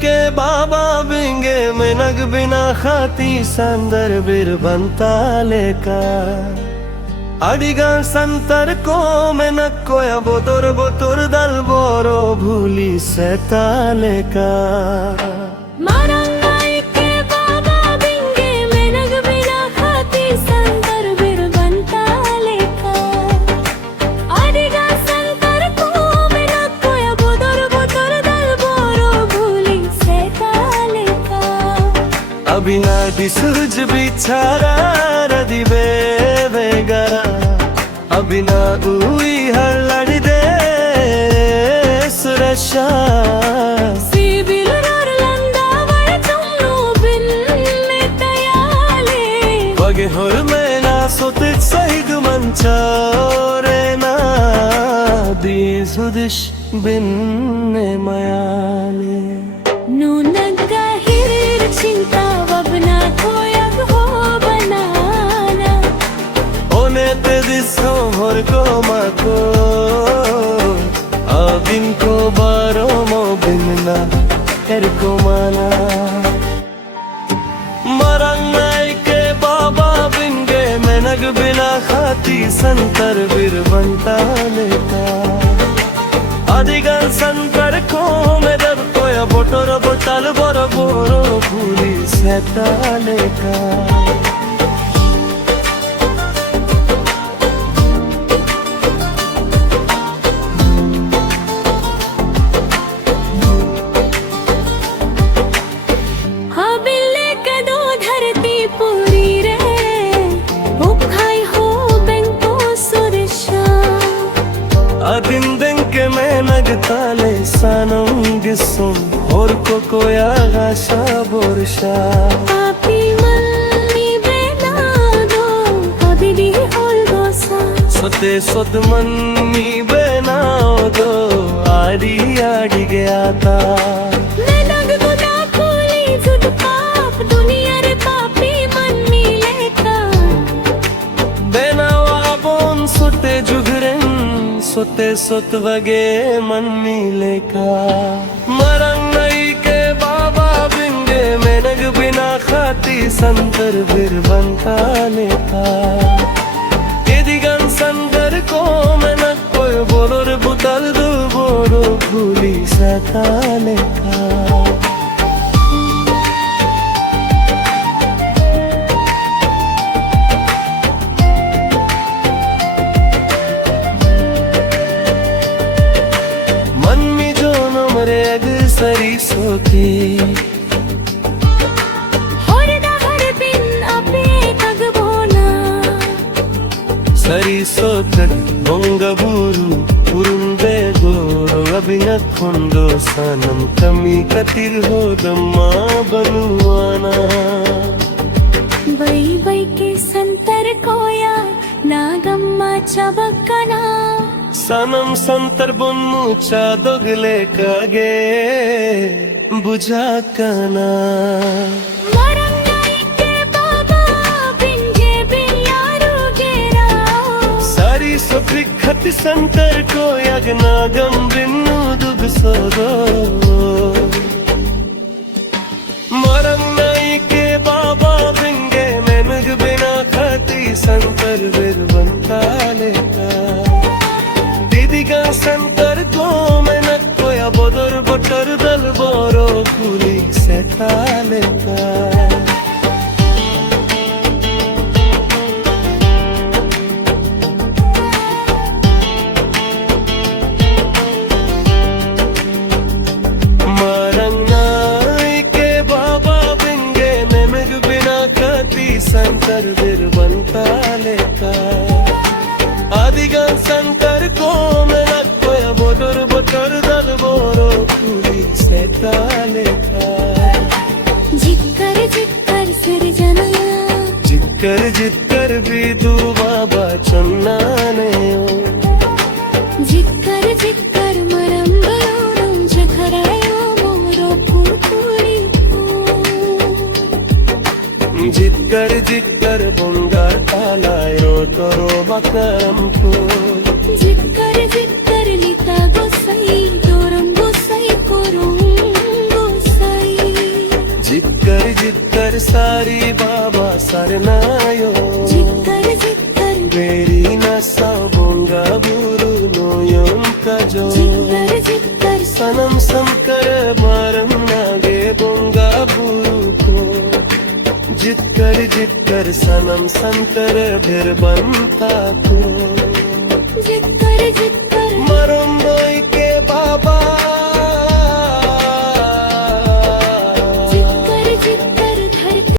के बाबा बिंगे में नग बिना खाती संदर बिर बनता लेका अडिगा संतर को में नक्कोया बोतोर बोतोर दल बोरो भूली सेता लेका अबिना दिसुज बिचारा रदिबे वेगरा अबिना उई हर लड़ दे सुरक्षा सिबिल रोरलंदा वर चुम्नु बिन में तयाले वगे होर में ना सोतिक सहिग मंचारे ना दी सुदिश बिन ने मयाले नूनगा हिर चिंता वबना कोयग हो बनाना ओने ते दिसो भर को माको अबिन को बारो मो बिनना कर को माना मरंगाई के बाबा बिंगे में नग बिना खाती संतर बिर बनता लेता अधिगन संतर को में दर कोया बोटोर बोतल बोरो बोरो भूली सेता लेका दिन दिन के मैं नगताले सानम गिसुम और को कोया गाशा बोरशा पापी मन्नी बेना दो अबिदी होल गोसा सोते सोत मन्नी बेना दो आड़ी आड़ी गया था मैं नग गुना खोली जुट पाप दुनिया रे पापी मन्नी लेका बेना वाबोन सोते जुगरें सोते सोत वगे मन मिले का मरंगई के बाबा बिंगे में नग बिना खाती संतर बिर बनता लेता एदिगन संतर को में नग कोई बोलो रे बुतल दो बोरो भूली सता लेता सरी सोती होर दहर बिन अपे कगबोना सरी सोतक बोंगबूरू पुरुंदे गोरो अबिना खुंदो सनम कमी कतिर हो दम्मा बनुआना बई बई के संतर कोया नागम्मा चबकना सनम संतर बुन्मुचा दोगले कागे बुझा काना मरंगाई के बाबा बिंगे बियारू गेरा सारी सुप्रिखत संतर को यगना गम बिन्नु दुग सोदो मरंगाई के बाबा बिंगे में मग बिना खाती संतर बिर बनता लेता संतर को में न कोया बोदर बोटर दल बोरो भूली सेता लेता मरंगाई के बाबा बिंगे में मग बिना खाती संतर बिर बनता लेता अधिगन संतर को में बोटर बोटर दल बोरो भूली सेता लेता जिक्कर सिर जना जिक्कर भी तू बाबा चन्ना ने जिक्कर मरम बलोरम जखरायो मोरो पुतुड़ी जिक्कर बुंगा तालायो करो बकरम को जिक्कर लिता गोसाई दोरम गोसाई कोरुम गोसाई sarnayo जिक्कर जिक्कर Beri nasa bonga buru noyom kajo जिक्कर जिक्कर Sanam samkar maram nage bonga buru ko जित कर सनम संकर फिर बनता को जिक्कर जिक्कर मरम बोई